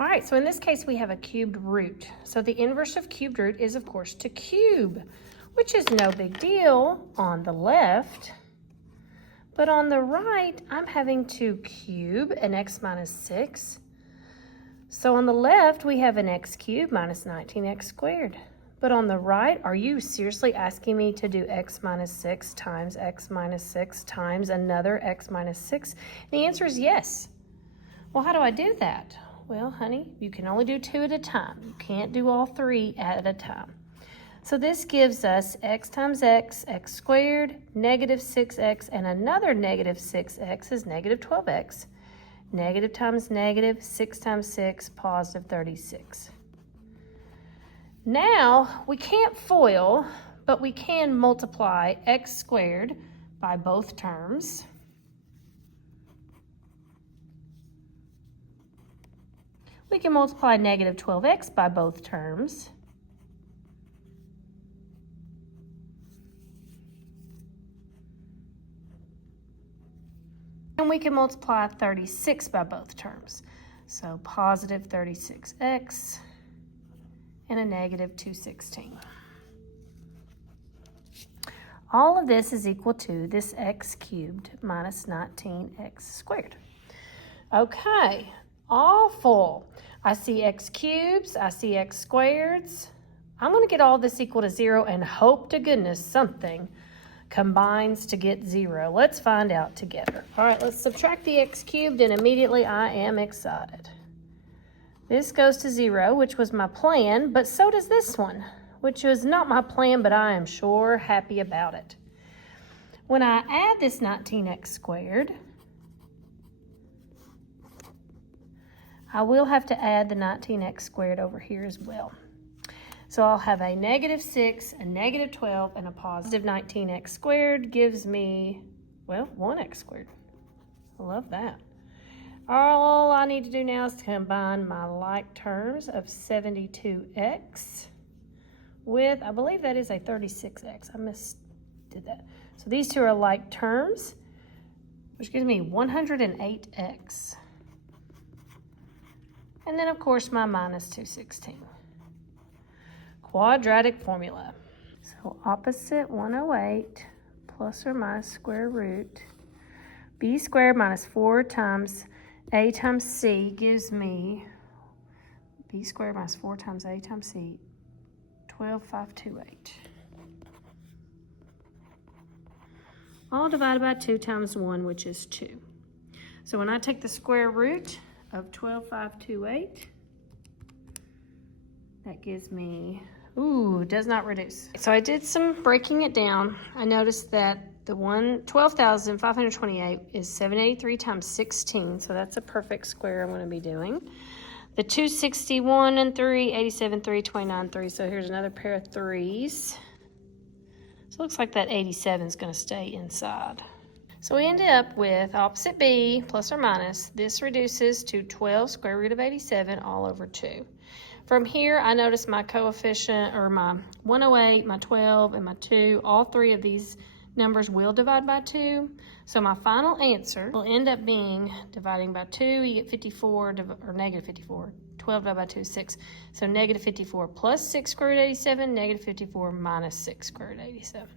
All right, so in this case, we have a cubed root. So the inverse of cubed root is, of course, to cube, which is no big deal on the left. But on the right, I'm having to cube an x minus 6. So on the left, we have an x cubed minus 19x squared. But on the right, are you seriously asking me to do x minus 6 times x minus 6 times another x minus 6? The answer is yes. Well, how do I do that? Well, honey, you can only do 2 at a time. You can't do all 3 at a time. So this gives us x times x, x squared, negative 6x, and another negative 6x is negative 12x. Negative times negative, 6 times 6, positive 36. Now, we can't FOIL, but we can multiply x squared by both terms. We can multiply negative 12x by both terms. And we can multiply 36 by both terms. So positive 36x and a negative 216. All of this is equal to this x cubed minus 19x squared. Okay. Awful. I see x cubes, I see x squareds. I'm going to get all this equal to 0 and hope to goodness something combines to get 0. Let's find out together. All right, let's subtract the x cubed and immediately I am excited. This goes to 0, which was my plan, but so does this one, which was not my plan, but I am sure happy about it. When I add this 19x squared, I will have to add the 19x squared over here as well. So I'll have a negative 6, a negative 12, and a positive 19x squared gives me, well, 1x squared. I love that. All I need to do now is to combine my like terms of 72x with, I believe that is a 36x. I did that. So these two are like terms, which gives me 108x. And then, of course, my minus 216. Quadratic formula. So opposite 108 plus or minus square root. B squared minus 4 times A times C gives me B squared minus 4 times A times C, 12,528. All divided by 2 times 1, which is 2. So when I take the square root of 12,528, that gives me, ooh, does not reduce. So I did some breaking it down. I noticed that the 12,528 is 783 times 16, so that's a perfect square I'm going to be doing. The 261 and 3, 87, 3, 29, 3, so here's another pair of 3s. So it looks like that 87 is going to stay inside. So we ended up with opposite B plus or minus. This reduces to 12 square root of 87 all over 2. From here, I notice my coefficient, or my 108, my 12, and my 2, all 3 of these numbers will divide by 2. So my final answer will end up being dividing by 2, you get 54, or negative 54. 12 divided by 2 is 6. So negative 54 plus 6 square root of 87, negative 54 minus 6 square root of 87.